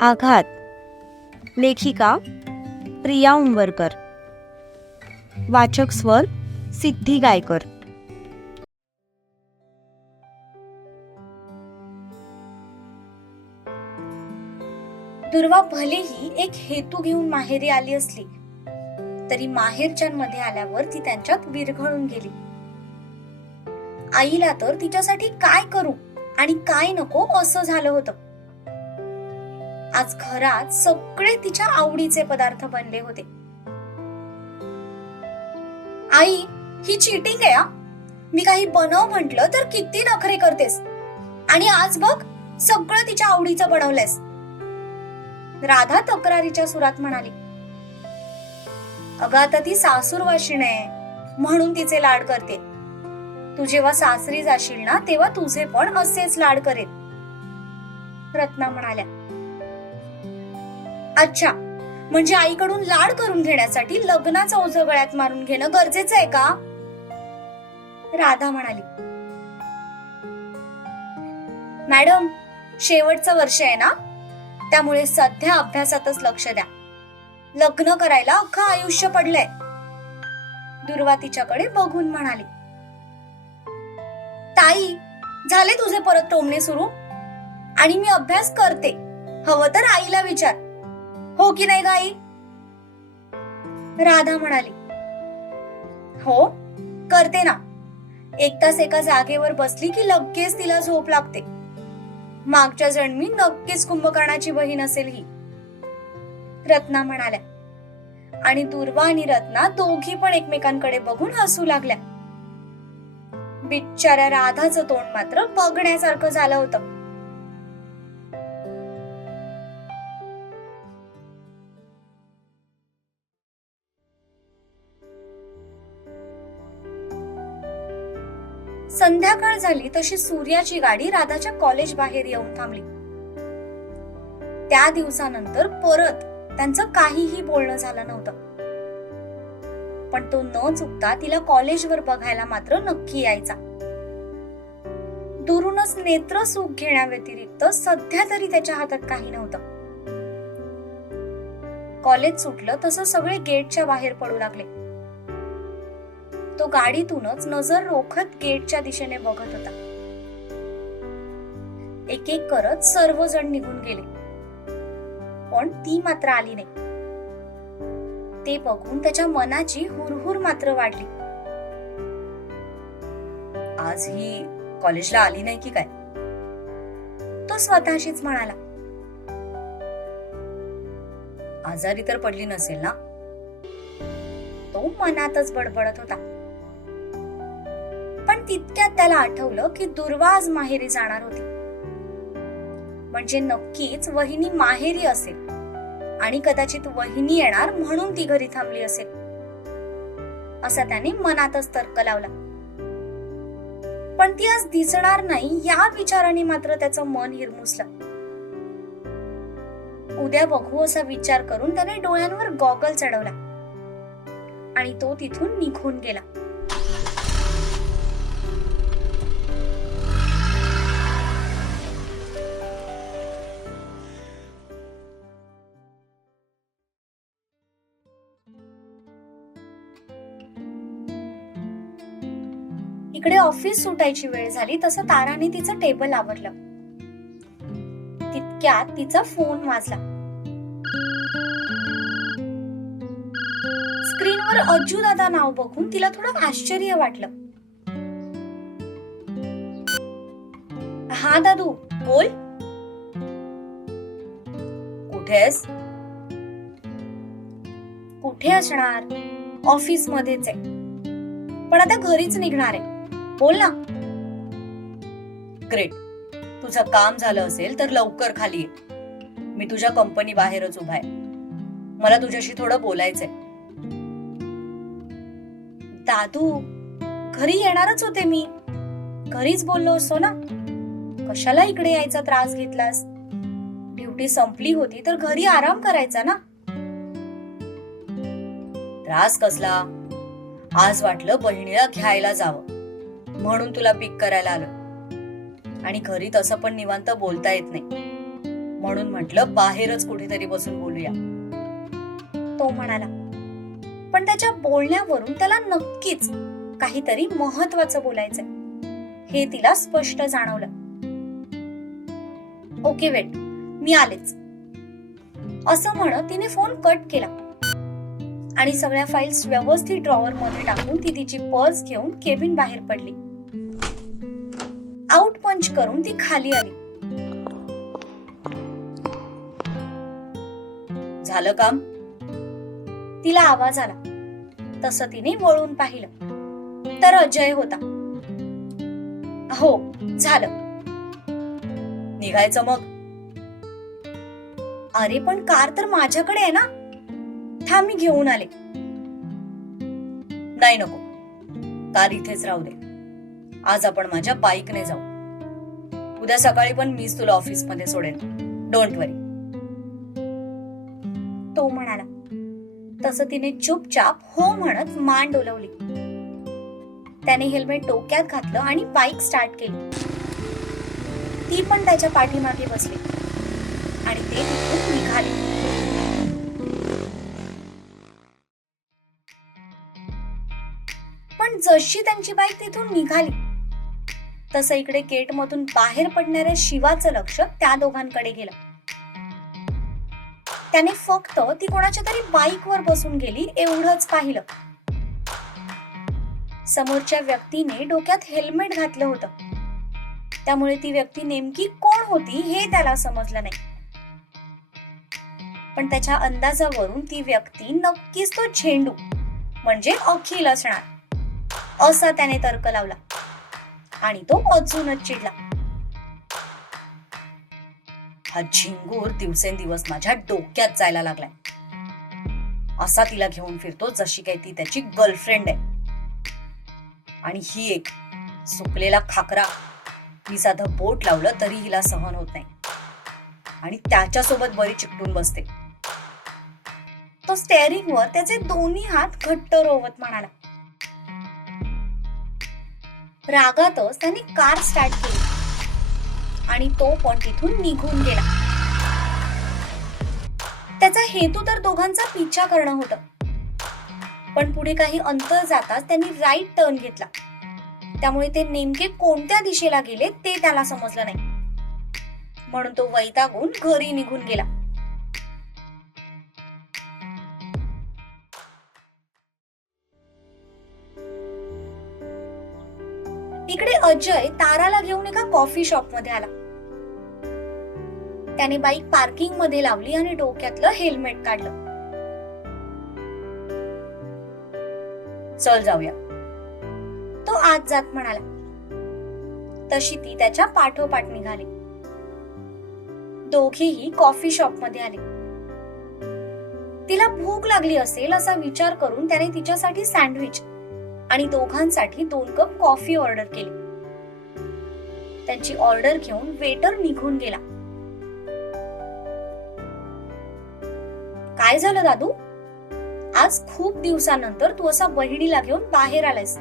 आघात. लेखिका प्रिया उंबरकर. वाचक स्वर सिद्धी गायकर. दुर्वा भलेही एक हेतू घेऊन माहेरी आली असली तरी माहेरच्यांमध्ये आल्यावर ती त्यांच्यात विरघळून गेली. आईला तर तिच्यासाठी काय करू आणि काय नको असं झालं होतं. आज घरात सगळे तिच्या आवडीचे पदार्थ बनले होते. आई ही चिटिंग आहे मी काही बनव म्हंटल तर किती नखरे करतेस. आणि आज बघ सगळं तिच्या आवडीचं बनवलंयस. राधा तक्रारीच्या सुरात म्हणाली अगं आता ती सासूरवाशीण आहे म्हणून तिचे लाड करते. तू जेव्हा सासरी जाशील ना तेव्हा तुझे पण असेच लाड करेल. रत्ना म्हणाल्या अच्छा. म्हणजे आईकडून लाड करून घेण्यासाठी लग्नाचा ओझ गळ्यात मारून घेणं गरजेचं आहे का? राधा म्हणाली. मॅडम शेवटचं वर्ष आहे ना? त्यामुळे सध्या अभ्यासातच लक्ष द्या. लग्न करायला अख्खं आयुष्य पडलंय. दुर्वा तिच्याकडे बघून म्हणाली. ताई झाले तुझे परत टोमणे सुरू? आणि मी अभ्यास करते. हवं तर आईला विचार. हो की नाही गाई? राधा म्हणाली हो करते ना. एक तास एका जागेवर बसली की लगेच तिला झोप लागते. मागच्या जन्मी नक्कीच कुंभकर्णाची बहीण असेल ही. रत्ना म्हणाल्या आणि दुर्वा आणि रत्ना दोघी पण एकमेकांकडे बघून हसू लागल्या. बिचाऱ्या राधाचं तोंड मात्र बघण्यासारखं झालं होतं. संध्याकाळ झाली तशी सूर्याची गाडी राधाच्या कॉलेज बाहेर येऊन थांबली. त्या दिवसानंतर परत त्यांचं काहीही बोलणं झालं नव्हतं. पण तो न चुकता तिला कॉलेजवर बघायला मात्र नक्की यायचा. दुरूनच नेत्र सुख घेण्याव्यतिरिक्त सध्या तरी त्याच्या हातात काही नव्हतं. कॉलेज सुटलं तसं सगळे गेटच्या बाहेर पडू लागले. तो गाडीतूनच नजर रोखत गेटच्या दिशेने बघत होता. एक एक करत सर्वजण निघून गेले. पण ती मात्र आली नाही. ते बघून त्याच्या मनाची हुरहुर मात्र वाढली. आज ही कॉलेजला आली नाही की काय? तो स्वतःशीच म्हणाला. आजारी तर पडली नसेल ना? तो मनातच बडबडत होता. पण तितक्यात त्याला आठवलं की दुर्वाज माहेरी जाणार होती. म्हणजे नक्कीच वहिनी माहेरी असेल. आणि कदाचित वहिनी येणार म्हणून ती घरी थांबली असेल. असा त्याने मनातच तर्क लावला. पण ती आज दिसणार नाही या विचाराने मात्र त्याचं मन हिरमुसलं. उद्या बघू असा विचार करून त्याने डोळ्यांवर गॉगल चढवला आणि तो तिथून निघून गेला. ऑफिस सुटायची वेळ झाली तसं ताराने तिचं टेबल आवरलं. तितक्यात तिचा फोन वाजला. स्क्रीनवर अज्जू दादा नाव बघून तिला थोडं आश्चर्य वाटलं. हा दादू बोल. कुठेस कुठे असणार? ऑफिस मध्येच आहे. पण आता घरीच निघणार आहे. बोल ना. ग्रेट तुझं काम झालं असेल तर लवकर खाली ये. मी तुझ्या कंपनी बाहेरच उभा आहे. मला तुझ्याशी थोडं बोलायचंय. दादू घरी येणारच होते मी. घरीच बोललो असतो ना. कशाला इकडे यायचा त्रास घेतलास? ड्युटी संपली होती तर घरी आराम करायचा ना. त्रास कसला? आज वाटलं बहिणीला घ्यायला जावं. म्हणून तुला पिक करायला आलं. आणि घरी तसं पण निवांत बोलता येत नाही. म्हणून म्हटलं बाहेरच कुठेतरी बसून बोलूया. तो म्हणाला पण त्याच्या बोलण्यावरून त्याला नक्कीच काहीतरी महत्वाचं बोलायचंय. हे तिला स्पष्ट जाणवलं. ओके वेट मी आलेच. असं म्हणत तिने फोन कट केला. आणि सगळ्या फाईल्स व्यवस्थित ड्रॉवर मध्ये टाकून ती तिची पर्स घेऊन केबिन बाहेर पडली. पंच करून ती खाली आली. झालं काम? तिला आवाज आला. तसं तिने वळून पाहिलं. तर अजय होता. हो झालं. निघायचं मग. अरे पण कार तर माझ्याकडे आहे ना? थांब मी घेऊन आले. नाही नको. कार इथेच राहू दे. आज आपण माझ्या बाईकने जाऊ. उद्या सकाळी पण मीच तुला ऑफिसमध्ये सोडेन. डोंट वरी तो म्हणाला. तसं तिने चुपचाप हो म्हणत मान डोलवली. त्याने हेल्मेट डोक्यात घातलं आणि बाईक स्टार्ट केली. ती पण त्याच्या पाठीमागे बसली. आणि ते तिथून निघाले. पण जशी त्यांची बाईक तिथून निघाली तसं इकडे गेटमधून बाहेर पडणाऱ्या शिवाचं लक्ष त्या दोघांकडे गेलं. त्याने फक्त ती कोणाच्या तरी बाईकवर बसून गेली एवढंच पाहिलं. समोरच्या व्यक्तीने डोक्यात हेल्मेट घातलं होतं. त्यामुळे ती व्यक्ती नेमकी कोण होती हे त्याला समजलं नाही. पण त्याच्या अंदाजावरून ती व्यक्ती नक्कीच तो झेंडू म्हणजे अखिल असणार असा त्याने तर्क लावला. आणि तो अजूनच चिडला. हा झिंगूर दिवसेंदिवस माझ्या डोक्यात जायला लागलाय. असा तिला घेऊन फिरतो जशी काही ती त्याची गर्लफ्रेंड आहे. आणि ही एक सुकलेला खाकरा. मी साधं बोट लावलं तरी हिला सहन होत नाही. आणि त्याच्यासोबत बरी चिकटून बसते. तो स्टेअरिंगवर त्याचे दोन्ही हात घट्ट रोवत म्हणाला. रागातच त्याने कार स्टार्ट केली. आणि तो पण तिथून निघून गेला. त्याचा हेतू तर दोघांचा पिछा करणं होतं. पण पुढे काही अंतर जाताच त्यांनी राईट टर्न घेतला. त्यामुळे ते नेमके कोणत्या दिशेला गेले ते त्याला समजलं नाही. म्हणून तो वैतागून घरी निघून गेला. अजय ताराला घेऊन एका कॉफी शॉपमध्ये आला. त्याने बाईक पार्किंगमध्ये लावली आणि डोक्यातलं हेल्मेट काढलं. चल जाऊया. तो आत जात म्हणाला. तशी ती त्याच्या पाठोपाठ निघाली. दोघीही कॉफी शॉपमध्ये आले. तिला भूक लागली असेल असा विचार करून त्याने तिच्यासाठी सँडविच आणि दोघांसाठी दोन कप कॉफी ऑर्डर केली. त्यांची ऑर्डर घेऊन वेटर निघून गेला. काय झालं दादू? आज खूप दिवसानंतर तू असा बहिणीला घेऊन बाहेर आलायस.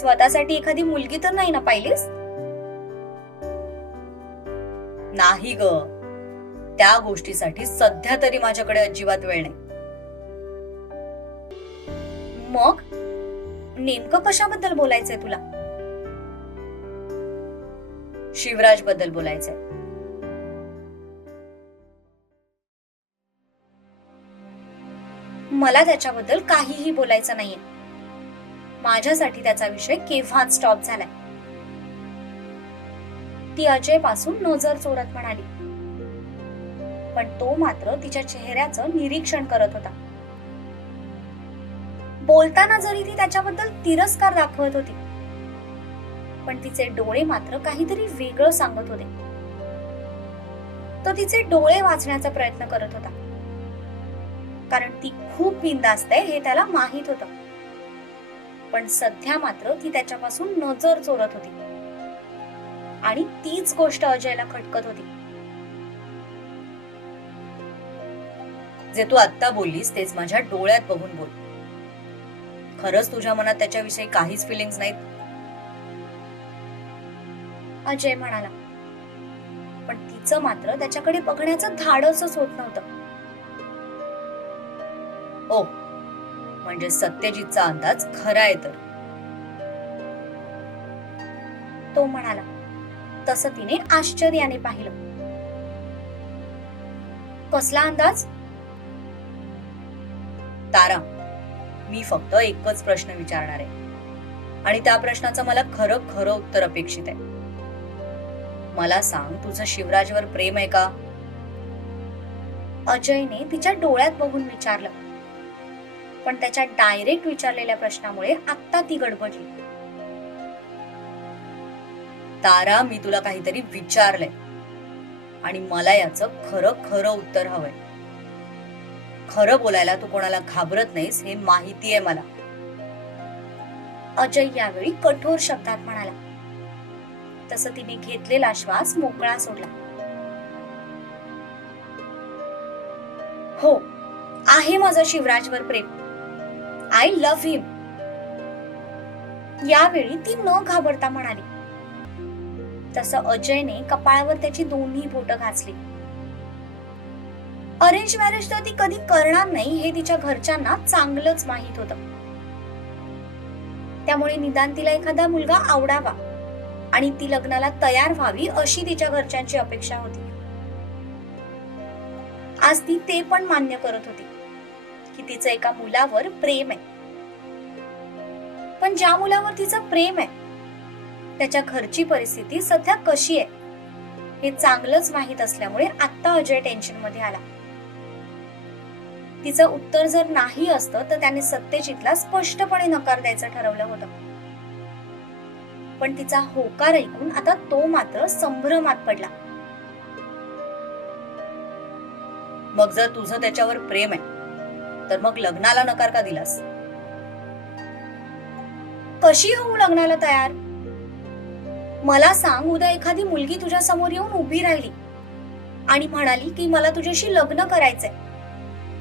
स्वतःसाठी एखादी मुलगी तर नाही ना पाहिलीस? नाही ग. त्या गोष्टीसाठी सध्या तरी माझ्याकडे अजिबात वेळ नाही. मग नेमकं कशाबद्दल बोलायचंय तुला? शिवराजबद्दल बोलायचंय. मला त्याच्याबद्दल काहीही बोलायचं नाहीये. माझ्यासाठी त्याचा विषय केव्हाच स्टॉप झालाय. ती अजयपासून नजर सोडत म्हणाली. पण तो मात्र तिच्या चेहऱ्याचं निरीक्षण करत होता. बोलताना जरी ती त्याच्याबद्दल तिरस्कार दाखवत होती पण तिचे डोळे मात्र काहीतरी वेगळं सांगत होते. तो तिचे डोळे वाचण्याचा प्रयत्न करत होता. कारण ती खूप बिंदास्त आहे हे त्याला माहीत होत. पण सध्या मात्र ती त्याच्यापासून नजर चोरत होती. आणि तीच गोष्ट अजयला खटकत होती. जे तू आत्ता बोललीस तेच माझ्या डोळ्यात बघून बोल. खरंच तुझ्या मनात त्याच्याविषयी काहीच फिलिंग्स नाहीत? अजय म्हणाला. पण तिचं मात्र त्याच्याकडे बघण्याचं धाडसच होत नव्हतं. ओ म्हणजे सत्यजितचा अंदाज खरा आहे तर. तो म्हणाला. तसं तिने आश्चर्याने पाहिलं. कसला अंदाज? तारा मी फक्त एकच प्रश्न विचारणार आहे. आणि त्या प्रश्नाचं मला खरं खरं उत्तर अपेक्षित आहे. मला सांग तुझं शिवराजवर प्रेम आहे का? अजयने तिच्या डोळ्यात बघून विचारलं. पण त्याच्या डायरेक्ट विचारलेल्या प्रश्नामुळे आत्ता ती गडबडली. तारा मी तुला काहीतरी विचारलंय. आणि मला याचं खरं खरं उत्तर हवंय. खरं बोलायला तू कोणाला घाबरत नाहीस हे माहिती आहे मला. अजय यावेळी कठोर शब्दात म्हणाला. तसं तिने घेतलेला श्वास मोकळा सोडला. हो आहे माझं शिवराजवर प्रेम. आय लव्ह हिम यावेळी ती न घाबरता म्हणाली. तसं अजयने कपाळावर त्याची दोन्ही बोट घासली. अरेंज मॅरेज तर ती कधी करणार नाही हे तिच्या घरच्यांना चांगलंच माहीत होतं. त्यामुळे निदान तिला एखादा मुलगा आवडावा. आणि ती लग्नाला तयार व्हावी अशी तिच्या घरच्यांची अपेक्षा होती. आज ती ते पण मान्य करत होती की तिचं एका मुलावर प्रेम आहे. पण ज्या मुलावर तिचं प्रेम आहे त्याच्या घरची परिस्थिती सध्या कशी आहे हे चांगलंच माहीत असल्यामुळे आता अजय टेन्शनमध्ये आला. तिचं उत्तर जर नाही असतं तर त्याने सत्यजितला स्पष्टपणे नकार द्यायचं ठरवलं होतं. पण तिचा होकार ऐकून आता तो मात्र संभ्रमात पडला. मग जर तुझं त्याच्यावर प्रेम आहे तर मग लग्नाला नकार का दिलास? कशी होऊ लग्नाला तयार? मला सांग उद्या एखादी मुलगी तुझ्या समोर येऊन उभी राहिली आणि म्हणाली की मला तुझ्याशी लग्न करायचंय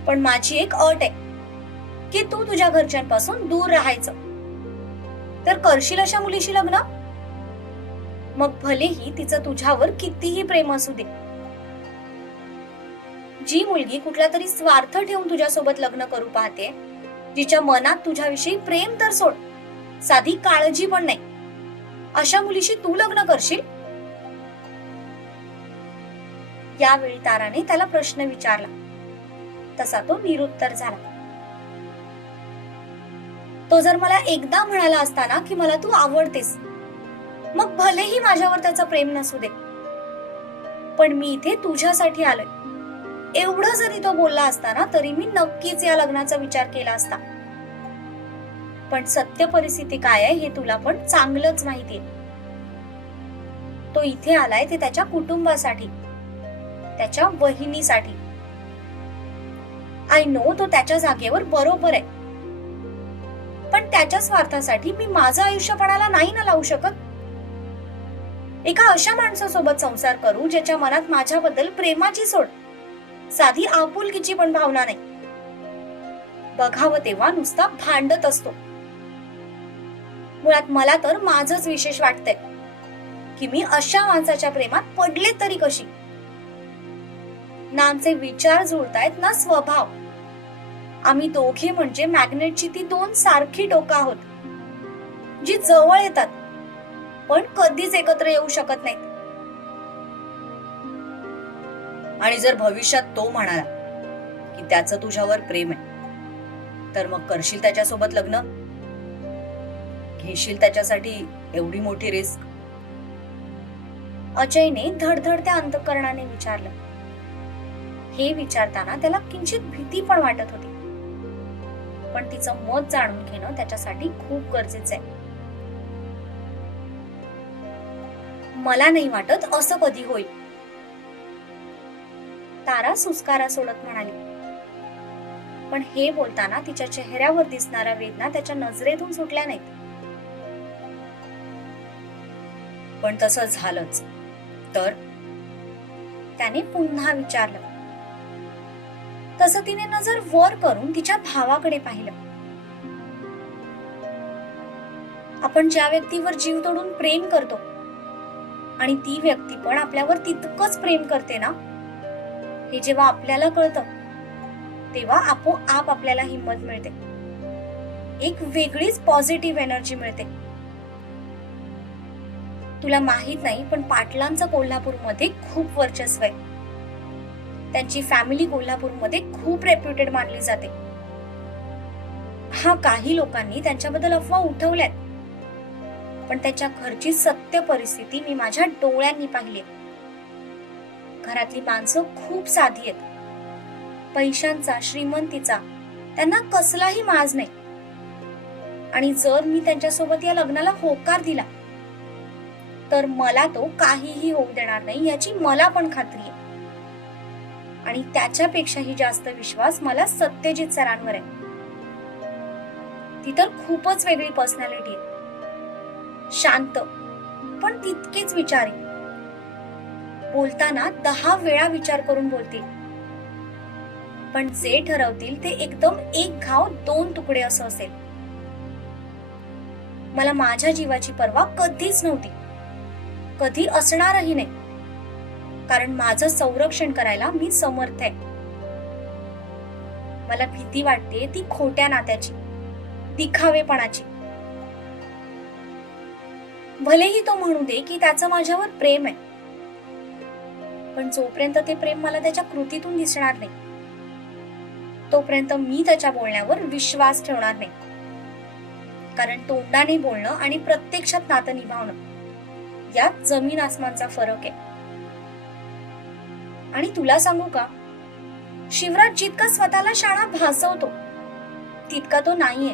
पण माझी एक अट आहे की तू तुझ्या घरच्यांपासून दूर राहायचं. तर करशील अशा मुलीशी लग्न? मग भलेही तिचं तुझ्यावर कितीही प्रेम असू दे. जी मुलगी कुठला तरी स्वार्थ ठेवून तुझ्यासोबत लग्न करू पाहते जिच्या मनात तुझ्याविषयी प्रेम तर सोड. साधी काळजी पण नाही. अशा मुलीशी तू लग्न करशील? यावेळी ताराने त्याला प्रश्न विचारला. तसा तो निरुत्तर झाला. तो जर मला एकदा म्हणाला असताना की मला तू आवडतेस मग भलेही माझ्यावर त्याचा प्रेम नसू दे. पण मी इथे तुझ्यासाठी आलोय. एवढं जरी तो बोलला असताना तरी मी नक्कीच या लग्नाचा विचार केला असता. पण सत्य परिस्थिती काय आहे हे तुला पण चांगलंच माहितीये तो इथे आलाय ते त्याच्या कुटुंबासाठी त्याच्या वहिनीसाठी. आय नो तो त्याच्या जागेवर बरोबर आहे. पण त्याच्या स्वार्थासाठी मी माझं आयुष्यपणाला नाही ना लावू शकत? एका अशा माणसासोबत संसार करू ज्याच्या मनात माझ्याबद्दल प्रेमाची सोड. साधी आपुलकीची पण भावना नाही. बघावं तेव्हा नुसता भांडत असतो. मुळात मला तर माझच विशेष वाटतंय की मी अशा माणसाच्या प्रेमात पडले तरी कशी? ना आमचे विचार जुळतायत ना स्वभाव? आम्ही दोघे म्हणजे मॅग्नेटची ती दोन सारखी डोकं आहोत जी जवळ येतात पण कधीच एकत्र येऊ शकत नाहीत. आणि जर भविष्यात तो म्हणाला की त्याचं तुझ्यावर प्रेम आहे तर मग करशील त्याच्यासोबत लग्न? घेशील त्याच्यासाठी एवढी मोठी रिस्क? अजयने धडधडत्या अंतकरणाने विचारलं. हे विचारताना त्याला किंचित भीती पण वाटत होती. पण तिचं मत जाणून घेणं त्याच्यासाठी खूप गरजेचं आहे. मला नाही वाटत असं कधी होईल. तारा सुस्कारा सोडत म्हणाली. पण हे बोलताना तिच्या चेहऱ्यावर दिसणाऱ्या वेदना त्याच्या नजरेतून सुटल्या नाहीत. पण तसं झालंच. तर? त्याने पुन्हा विचारलं. तसं तिने नजर वर करून तिच्या भावाकडे पाहिलं. आपण ज्या व्यक्तीवर जीव तोडून प्रेम करतो आणि ती व्यक्ती पण आपल्यावर तितकंच प्रेम करते ना हे जेव्हा आपल्याला कळतं तेव्हा आपोआप आपल्याला हिंमत मिळते. एक वेगळीच पॉझिटिव्ह एनर्जी मिळते. तुला माहीत नाही पण पाटलांचं कोल्हापूरमध्ये खूप वर्चस्व आहे. त्यांची फॅमिली कोल्हापूरमध्ये खूप रेप्युटेड मानली जाते. हा काही लोकांनी त्यांच्याबद्दल अफवा उठवल्यात. पण त्याच्या घरची सत्य परिस्थिती मी माझ्या डोळ्यांनी पाहिली घरातली माणसं खूप साधी आहेत. पैशांचा श्रीमंतीचा त्यांना कसलाही माज नाही. आणि जर मी त्यांच्यासोबत या लग्नाला होकार दिला तर मला तो काहीही होऊ देणार नाही याची मला पण खात्री आहे. आणि त्याच्यापेक्षाही जास्त विश्वास मला सत्यजित सरांवर आहे. ती तर खूपच वेगळी पर्सनॅलिटी आहे. शांत पण तितकीच विचारी. बोलताना दहा वेळा विचार करून बोलतील. पण जे ठरवतील ते एकदम एक घाव दोन तुकडे असं असेल. मला माझ्या जीवाची पर्वा कधीच नव्हती. कधी असणारही नाही. कारण माझं संरक्षण करायला मी समर्थ आहे. मला भीती वाटते ती खोट्या नात्याची दिखावेपणाची. भलेही तो म्हणू दे की त्याचं माझ्यावर प्रेम आहे. पण जोपर्यंत ते प्रेम मला त्याच्या कृतीतून दिसणार नाही तोपर्यंत मी त्याच्या बोलण्यावर विश्वास ठेवणार नाही. कारण तोंडाने बोलणं आणि प्रत्यक्षात नातं निभावणं यात जमीन आसमानचा फरक आहे. आणि तुला सांगू का? शिवराज जितका स्वतःला शाळा भासवतो तितका तो नाहीये.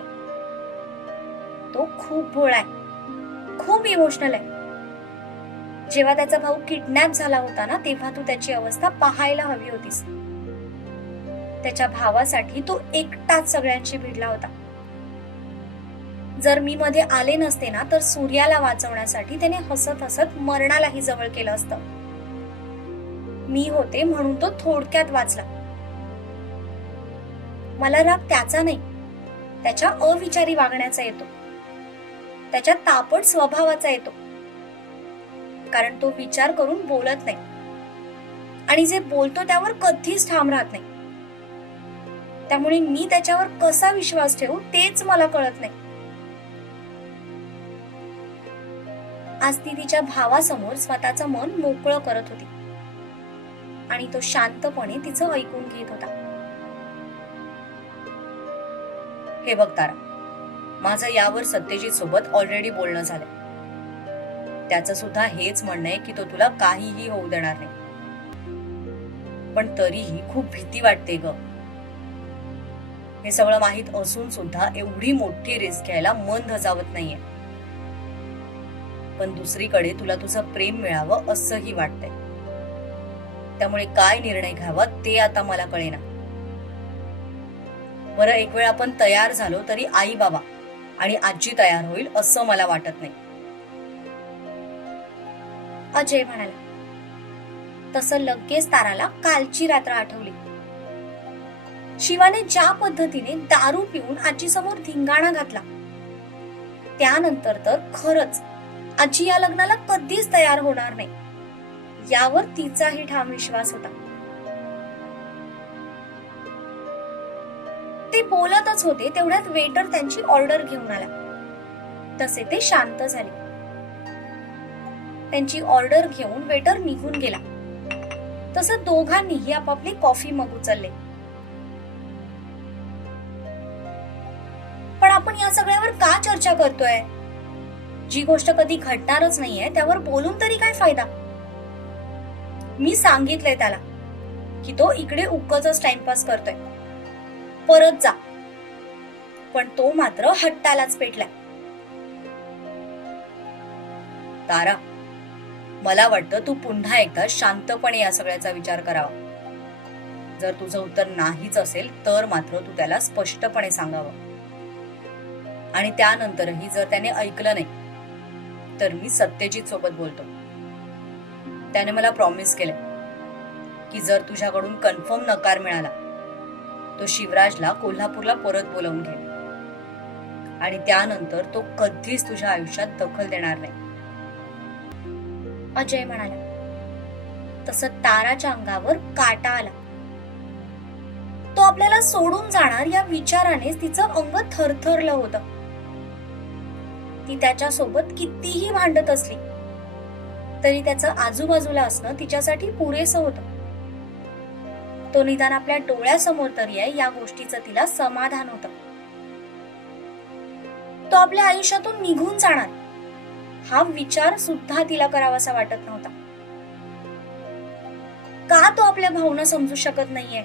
तो खूप भोळा आहे. खूप इमोशनल आहे. जेव्हा त्याचा भाऊ किडनॅप झाला होता ना तेव्हा तू त्याची अवस्था पाहायला हवी होतीस. त्याच्या भावासाठी तो एकटाच सगळ्यांशी भिडला होता. जर मी मध्ये आले नसते ना तर सूर्याला वाचवण्यासाठी त्याने हसत हसत मरणालाही जवळ केलं असतं. मी होते म्हणून तो थोडक्यात वाचला. मला राग त्याचा नाही. त्याच्या अविचारी वागण्याचा येतो. त्याच्या तापट स्वभावाचा येतो. कारण तो विचार करून बोलत नाही. आणि जे बोलतो त्यावर कधीच ठाम राहत नाही. त्यामुळे मी त्याच्यावर कसा विश्वास ठेवू तेच मला कळत नाही. आज ती तिच्या भावासमोर स्वतःचं मन मोकळं करत होती. आणि तो शांतपणे तिचं ऐकून घेत होता. हे बघ तारा माझं यावर सत्यजित सोबत ऑलरेडी बोलणं झालंय त्याचं सुद्धा हेच म्हणणं आहे की तो तुला काहीही होऊ देणार नाही. पण तरीही खूप भीती वाटते ग. हे सगळं माहीत असून सुद्धा एवढी मोठी रिस्क घ्यायला मन धजावत नाहीये. पण दुसरीकडे तुला तुझं प्रेम मिळावं असंही वाटतंय. त्यामुळे काय निर्णय घ्यावा ते आता मला कळेना. बरं एक वेळ आपण तयार झालो तरी आई बाबा आणि आजी तयार होईल असं मला वाटत नाही. अजय म्हणाला तसं लगेच ताराला कालची रात्र आठवली. शिवाने ज्या पद्धतीने दारू पिऊन आजी समोर धिंगाणा घातला त्यानंतर तर खरंच आजी या लग्नाला कधीच तयार होणार नाही. यावर तिचाही ठाम विश्वास होता. ते बोलतच होते तेवढ्यात वेटर त्यांची ऑर्डर घेऊन आला. तसे ते शांत झाले. त्यांची ऑर्डर घेऊन वेटर निघून गेला. तसं दोघांनीही आपापली कॉफी मग उचलले. पण आपण या सगळ्यावर का चर्चा करतोय? जी गोष्ट कधी घडणारच नाहीये त्यावर बोलून तरी काय फायदा? मी सांगितलंय त्याला की तो इकडे उगच टाइमपास करतोय. परत जा. पण तो मात्र हट्टालाच पेटलाय. तारा मला वाटतं तू पुन्हा एकदा शांतपणे या सगळ्याचा विचार करावा. जर तुझं उत्तर नाहीच असेल तर मात्र तू त्याला स्पष्टपणे सांगावं. आणि त्यानंतरही जर त्याने ऐकलं नाही तर मी सत्यजित सोबत बोलतो. त्याने मला प्रॉमिस केलं की जर तुझ्याकडून कन्फर्म नकार मिळाला तो शिवराजला कोल्हापूरला परत बोलवून घेईल. आणि त्यानंतर तो कधीच तुझ्या आयुष्यात दखल देणार नाही. अजय म्हणाला तसं ताराच्या अंगावर काटा आला. तो आपल्याला सोडून जाणार या विचारानेच तिचं अंग थरथरलं होतं. ती त्याच्यासोबत कितीही भांडत असली तरी त्याचं आजूबाजूला असणं तिच्यासाठी पुरेसं होतं. तो निदान आपल्या डोळ्यासमोर तरी आहे या गोष्टीचं तिला समाधान होत. तो आपल्या आयुष्यातून निघून जाणार. हा विचार सुद्धा तिला करावासा वाटत नव्हता. का तो आपल्या भावना समजू शकत नाहीये?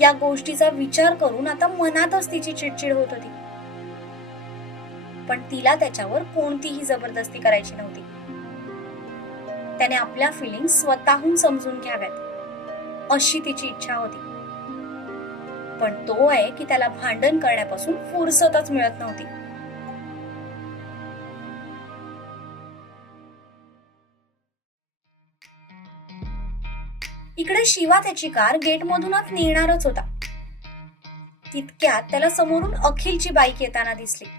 या गोष्टीचा विचार करून आता मनातच तिची चिडचिड होत होती. पण तिला त्याच्यावर कोणतीही जबरदस्ती करायची नव्हती. त्याने आपल्या फिलिंग स्वतःहून समजून घ्याव्यात. अशी तिची इच्छा होती. पण तो आहे की त्याला भांडण करण्यापासून फुरसतच मिळत नव्हती. इकडे शिवा त्याची कार गेटमधूनच निघणारच होता. तितक्यात त्याला समोरून अखिलची बाईक येताना दिसली.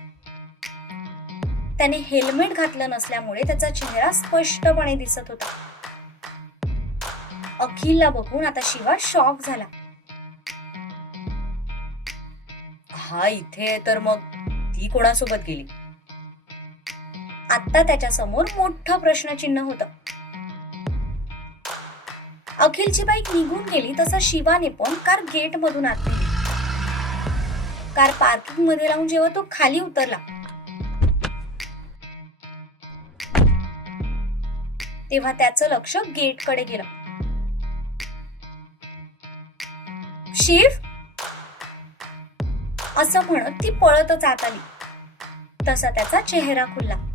त्याने हेल्मेट घातलं नसल्यामुळे त्याचा चेहरा स्पष्टपणे दिसत होता. अखिलला बघून आता शिवा शॉक झाला. हा इथे तर मग ती कोणासोबत गेली? आता त्याच्यासमोर मोठं प्रश्नचिन्ह होत. अखिलची बाईक निघून गेली तसा शिवाने पण कार गेट मधून आत कार पार्किंगमध्ये राहून जेव्हा तो खाली उतरला तेव्हा त्याचं लक्ष गेटकडे गेलं. शिव असं म्हणत ती पळतच आत आली. तसा त्याचा चेहरा खुलला.